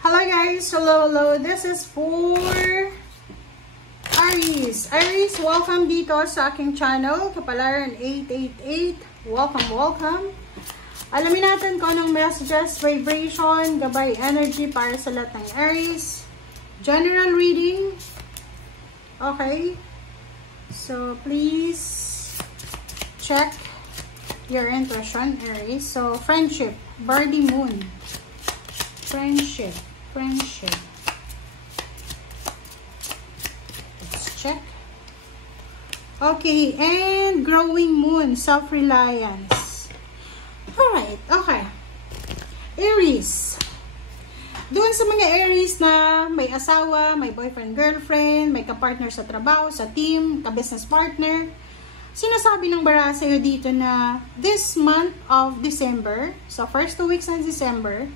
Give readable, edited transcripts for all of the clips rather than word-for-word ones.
Hello guys, hello. This is for Aries. Aries, welcome dito sa aking channel, Kapalaran 888. Welcome. Alamin natin kung anong messages, vibration, gabay, energy para sa lahat ng Aries. General reading. Okay. So, please check your intuition, Aries. So, friendship, Birdie Moon. Friendship. Let's check. Okay, and growing moon, self-reliance. Alright, okay. Aries. Doon sa mga Aries na may asawa, may boyfriend, girlfriend, may kapartner sa trabaho, sa team, ka-business partner, sinasabi ng bara sa'yo dito na this month of December, so first 2 weeks ng December,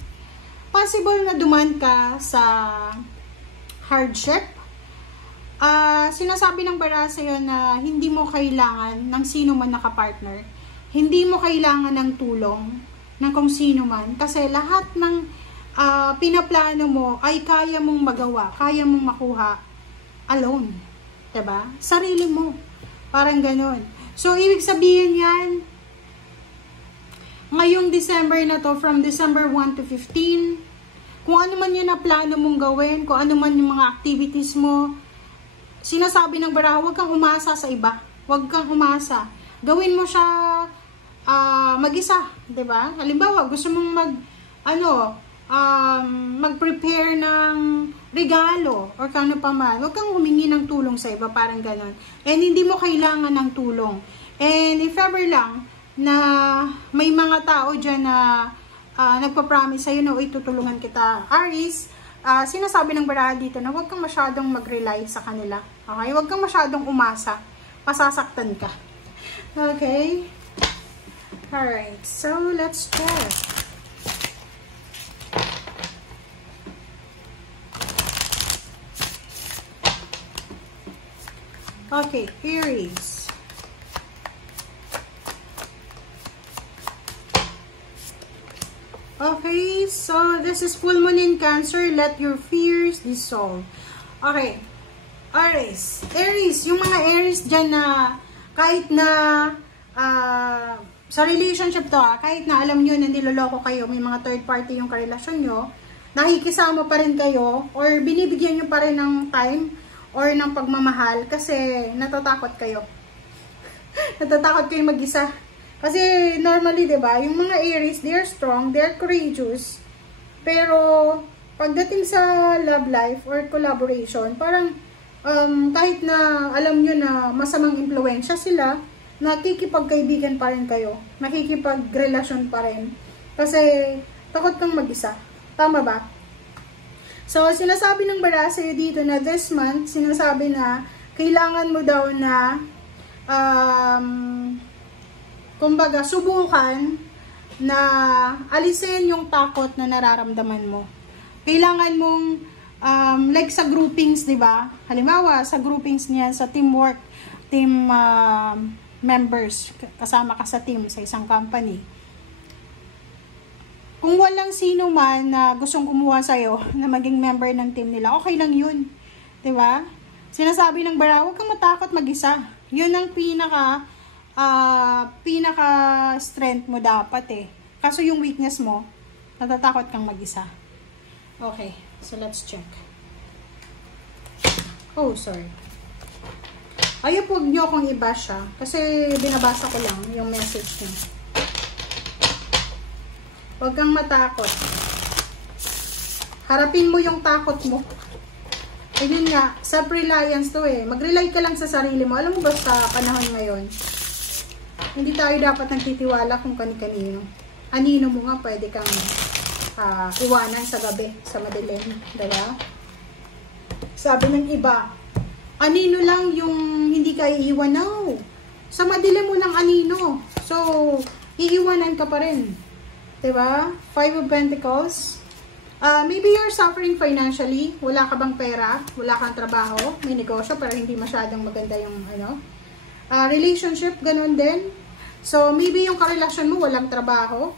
possible na dumaan ka sa hardship. Sinasabi ng bara sa'yo na hindi mo kailangan ng sino man nakapartner. Hindi mo kailangan ng tulong ng kung sino man. Kasi lahat ng pinaplano mo ay kaya mong magawa, kaya mong makuha alone. Diba? Sarili mo. Parang ganun. So, ibig sabihin yan, ngayong December na to, from December 1 to 15, kung ano man yun na plano mong gawin, kung ano man yung mga activities mo, sinasabi ng bara, huwag kang umasa sa iba. Huwag kang umasa. Gawin mo siya mag-isa, 'di ba? Halimbawa, gusto mong mag-prepare ng regalo or kano pa man. Huwag kang humingi ng tulong sa iba, parang ganon. And hindi mo kailangan ng tulong. And if ever lang na may mga tao dyan na nagpa-promise sa'yo na itutulungan kita, Aries, sinasabi ng baraha dito na huwag kang masyadong mag-rely sa kanila. Okay? Huwag kang masyadong umasa. Pasasaktan ka. Okay? Alright. So, let's check. Okay, Aries. Okay, so this is full moon in Cancer. Let your fears dissolve. Okay, Aries. Aries, yung mga Aries dyan na kahit na sa relationship to, kahit na alam nyo na niloloko kayo, may mga third party yung karelasyon nyo, nakikisama pa rin kayo or binibigyan nyo pa rin ng time or ng pagmamahal kasi natatakot kayo. Natatakot kayo mag-isa. Kasi normally, 'di ba, yung mga Aries, they're strong, they're courageous. Pero pagdating sa love life or collaboration, parang kahit na alam nyo na masamang impluwensya sila, nakikipagkaibigan pa rin kayo. Nakikipagrelasyon pa rin. Kasi takot kang mag-isa. Tama ba? So, sinasabi ng bara sa'yo dito na this month, sinasabi na kailangan mo daw na kumbaga, subukan na alisin yung takot na nararamdaman mo. Kailangan mong, like sa groupings, di ba? Halimbawa, sa groupings niya, sa teamwork, team members, kasama ka sa team, sa isang company. Kung walang sino man na gustong kumuha sa'yo na maging member ng team nila, okay lang yun. Di ba? Sinasabi ng bara, huwag kang matakot mag-isa. Yun ang pinaka strength mo dapat eh. Kaso yung weakness mo, natatakot kang mag-isa. Okay, so let's check. Oh, sorry. Ayaw, huwag nyo akong i-bash ha. Kasi binabasa ko lang yung message nyo. Huwag kang matakot. Harapin mo yung takot mo. Ayun nga, self-reliance to eh. Mag-rely ka lang sa sarili mo. Alam mo ba sa panahon ngayon, hindi tayo dapat nagtitiwala kung kani-kanino. Anino mo nga pwede kang iwanan sa gabi, sa madilim. Diba? Sabi ng iba, anino lang yung hindi ka iiwan. No. Sa madilim mo ng anino. So, iiwanan ka pa rin. Diba? 5 of Pentacles. Maybe you're suffering financially. Wala ka bang pera? Wala kang trabaho? May negosyo pero hindi masyadong maganda yung relationship, ganun din. So, maybe yung karelasyon mo walang trabaho.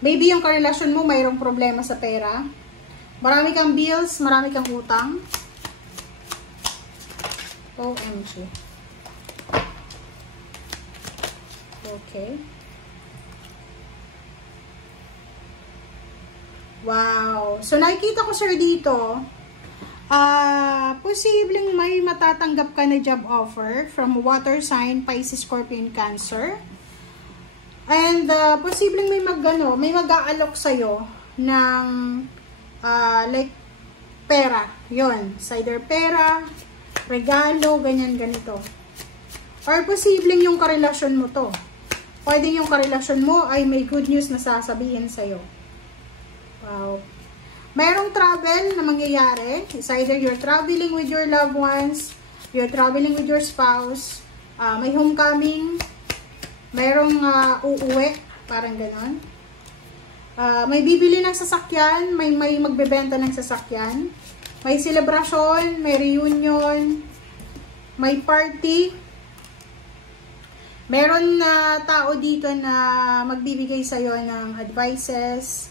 Maybe yung karelasyon mo mayroong problema sa pera. Marami kang bills, marami kang utang. OMG. Okay. Wow. So, nakikita ko, sir, dito, posibleng may matatanggap ka na job offer from water sign, Pisces, Scorpion, Cancer. And, posibleng may mag-aalok sa'yo ng, like, pera. Yun. Either pera, regalo, ganyan, ganito. Or, posibleng yung karelasyon mo to. Pwede yung karelasyon mo ay may good news na sasabihin sa'yo. Wow. Mayroong travel na mangyayari. It's either you're traveling with your loved ones, you're traveling with your spouse, may homecoming, mayroong uuwi, parang ganon. May bibili ng sasakyan, may magbebenta ng sasakyan, may celebration, may reunion, may party. Meron na tao dito na magbibigay sa'yo ng advices.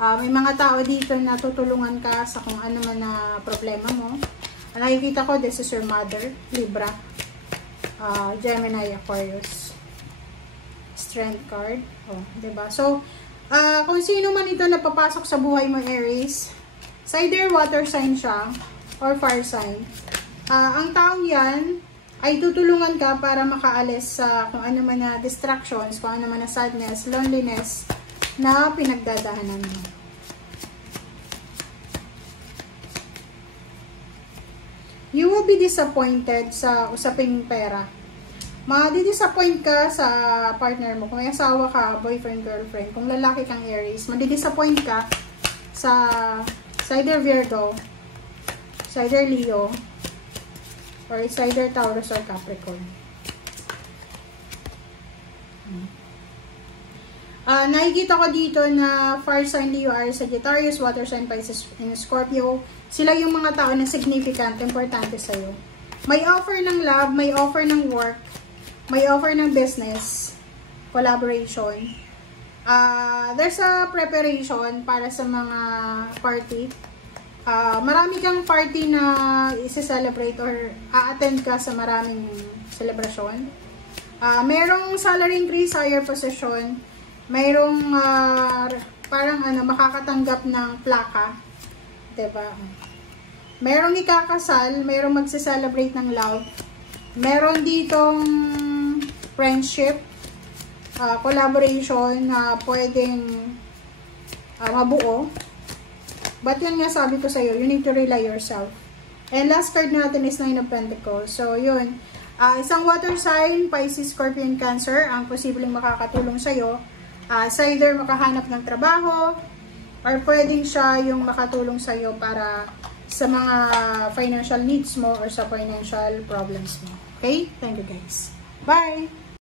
May mga tao dito na tutulungan ka sa kung ano man na problema mo. Nakikita ko, this is your mother, Libra, Gemini, Aquarius, Strength card. Oh, diba? So, kung sino man ito na papasok sa buhay mo, Aries, it's either water sign siya or fire sign. Ang taong yan ay tutulungan ka para makaalis sa kung ano man na distractions, kung ano man na sadness, loneliness, na pinagdadaanan mo. You will be disappointed sa usaping pera. Madi-disappoint ka sa partner mo. Kung may asawa ka, boyfriend, girlfriend, kung lalaki kang Aries, madi-disappoint ka sa either Virgo, sa either Leo, or it's either Taurus or Capricorn. Nakikita ko dito na fire sign Leo, Aries, Sagittarius, water sign Pisces, and Scorpio. Sila yung mga tao na significant, importante sa'yo. May offer ng love, may offer ng work, may offer ng business, collaboration. There's a preparation para sa mga party. Marami kang party na isi-celebrate or a-attend ka sa maraming celebration. Merong salary increase, higher position. Mayroong parang makakatanggap ng plaka, diba? Merong ikakasal, merong magse-celebrate ng love. Meron ditong friendship, collaboration na pwedeng mabuo. But yun nga sabi ko sa'yo, you need to rely yourself. And last card natin is 9 of Pentacles. So yun, isang water sign, Pisces, Scorpion, Cancer, ang posibleng makakatulong sa'yo. Sa either makahanap ng trabaho or pwedeng siya yung makatulong sa'yo para sa mga financial needs mo or sa financial problems mo. Okay? Thank you guys. Bye!